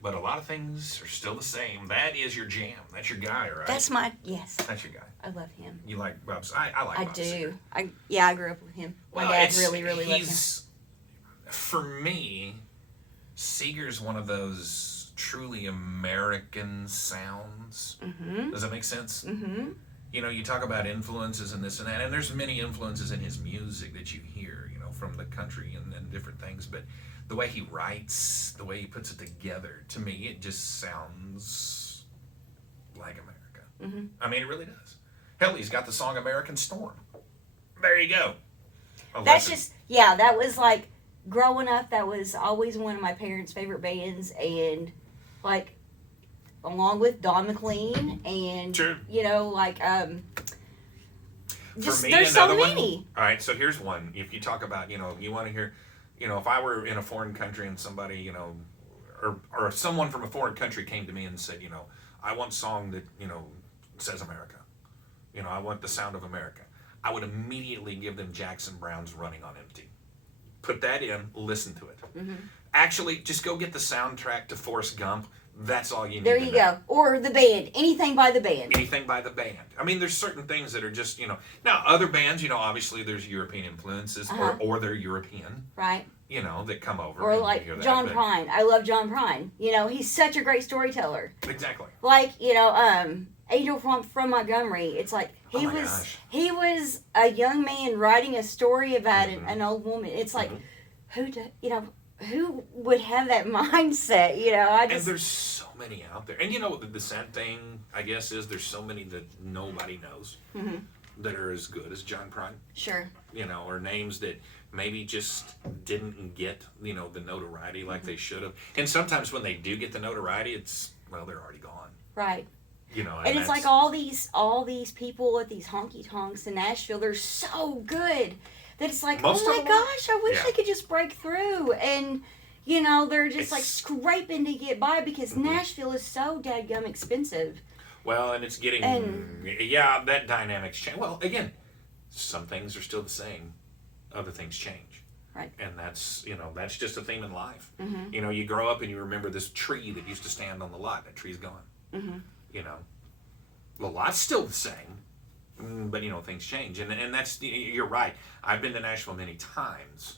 but a lot of things are still the same. That is your jam. That's your guy, right? Yes. That's your guy. I love him. You like Bob's? I like I Bob do. Seger. I grew up with him. My dad really loved him. For me, Seeger's one of those truly American sounds. Mm-hmm. Does that make sense? Mm-hmm. You know, you talk about influences and this and that, and there's many influences in his music that you hear, you know, from the country and different things, but the way he writes, the way he puts it together, to me, it just sounds like America. Mm-hmm. I mean, it really does. Hell, he's got the song American Storm. There you go. That was like, growing up, that was always one of my parents' favorite bands, and like, along with Don McLean, and sure. you know, like, just, for me, there's so many. All right, so here's one. If you talk about, you know, you want to hear, you know, if I were in a foreign country and somebody, you know, or someone from a foreign country came to me and said, you know, I want a song that, you know, says America. You know, I want the sound of America. I would immediately give them Jackson Browne's Running on Empty. Put that in, listen to it. Mm-hmm. Actually, just go get the soundtrack to Forrest Gump. That's all you need. There you go. Or the band. Anything by the band. Anything by the band. I mean, there's certain things that are just, you know. Now, other bands, you know, obviously there's European influences, or they're European. Right. You know, that come over. Or like John Prine. I love John Prine. You know, he's such a great storyteller. Exactly. Like, you know, Angel from Montgomery. It's like he was a young man writing a story about an old woman. It's like, who would have that mindset? You know, and there's so many out there. And you know, the sad thing, I guess, is there's so many that nobody knows that are as good as John Prine. Sure. You know, or names that maybe just didn't get, you know, the notoriety like they should have. And sometimes when they do get the notoriety, it's, well, they're already gone. Right. You know, and it's like all these people at these honky tonks in Nashville, they're so good that it's like, most oh my gosh, I wish I could just break through. And, you know, they're just like scraping to get by because Nashville is so dadgum expensive. Well, and it's getting, that dynamic's change. Well, again, some things are still the same, other things change. Right. And that's, you know, that's just a theme in life. Mm-hmm. You know, you grow up and you remember this tree that used to stand on the lot. That tree's gone. Mm-hmm. You know, the lot's still the same, but, you know, things change. And that's, you're right. I've been to Nashville many times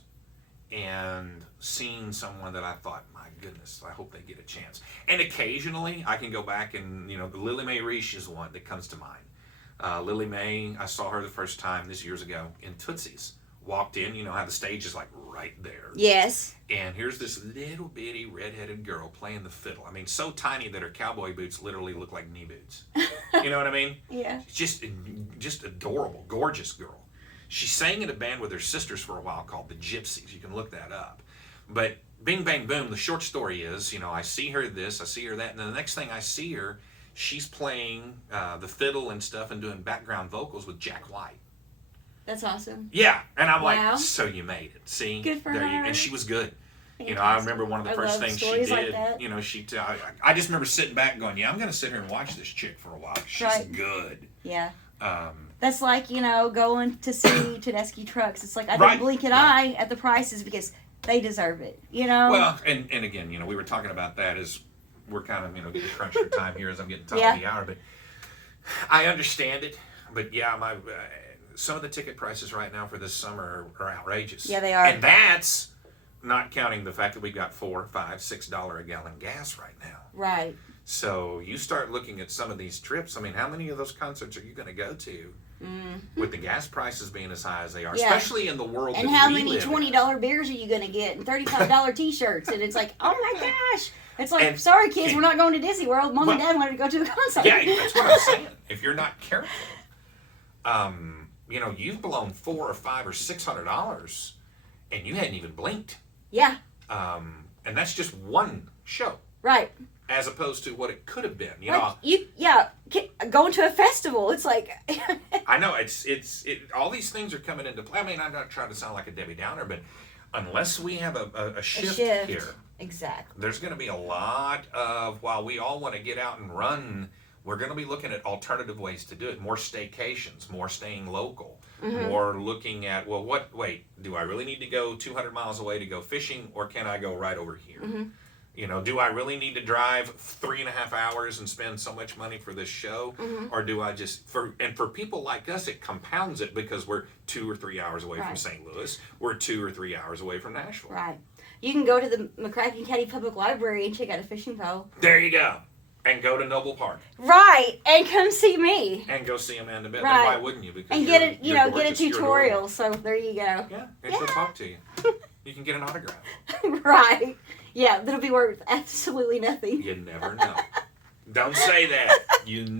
and seen someone that I thought, my goodness, I hope they get a chance. And occasionally I can go back and, you know, Lily Mae Reish is one that comes to mind. Lily Mae, I saw her the first time this years ago in Tootsie's. Walked in, you know how the stage is like right there. Yes. And here's this little bitty redheaded girl playing the fiddle. I mean, so tiny that her cowboy boots literally look like knee boots. You know what I mean? Yeah. Just adorable, gorgeous girl. She sang in a band with her sisters for a while called the Gypsies. You can look that up. But bing, bang, boom, the short story is, you know, I see her this, I see her that, and then the next thing I see her, she's playing the fiddle and stuff and doing background vocals with Jack White. That's awesome. Yeah, and I'm like, so you made it. See? Good for her. And she was good. Fantastic. You know, I remember one of the first things she did. Like, you know, I just remember sitting back going, yeah, I'm going to sit here and watch this chick for a while. She's good. Yeah. That's like, you know, going to see Tedeschi Trucks. It's like, I don't blink an eye at the prices because they deserve it, you know? Well, and again, you know, we were talking about that as we're kind of, you know, getting crunched for time here as I'm getting top of the hour. But I understand it. But yeah, some of the ticket prices right now for this summer are outrageous. Yeah, they are. And that's not counting the fact that we got $4, $5, $6 a gallon gas right now. Right. So you start looking at some of these trips. I mean, how many of those concerts are you going to go to with the gas prices being as high as they are, especially in the world that we live in? And how many $20 beers are you going to get and $35 T-shirts? And it's like, oh my gosh. It's like, sorry kids, we're not going to Disney World. Mom and Dad wanted to go to a concert. Yeah, that's what I'm saying. If you're not careful, you know, you've blown $400 or $500 or $600, and you hadn't even blinked. Yeah. And that's just one show. Right. As opposed to what it could have been. You know. Going to a festival. It's like. I know it's all these things are coming into play. I mean, I'm not trying to sound like a Debbie Downer, but unless we have a shift here, exactly, there's going to be a lot of, while we all want to get out and run, we're going to be looking at alternative ways to do it. More staycations, more staying local, more looking at, do I really need to go 200 miles away to go fishing, or can I go right over here? You know, do I really need to drive 3.5 hours and spend so much money for this show? Or do I just, for people like us, it compounds it because we're 2 or 3 hours away from St. Louis. We're 2 or 3 hours away from Nashville. Right. You can go to the McCracken County Public Library and check out a fishing pole. There you go. And go to Noble Park. Right. And come see me. And go see Amanda Beth. Right. Why wouldn't you? Because and get a get a tutorial. So there you go. Yeah. And she'll talk to you. You can get an autograph. Right. Yeah, that'll be worth absolutely nothing. You never know. Don't say that. You never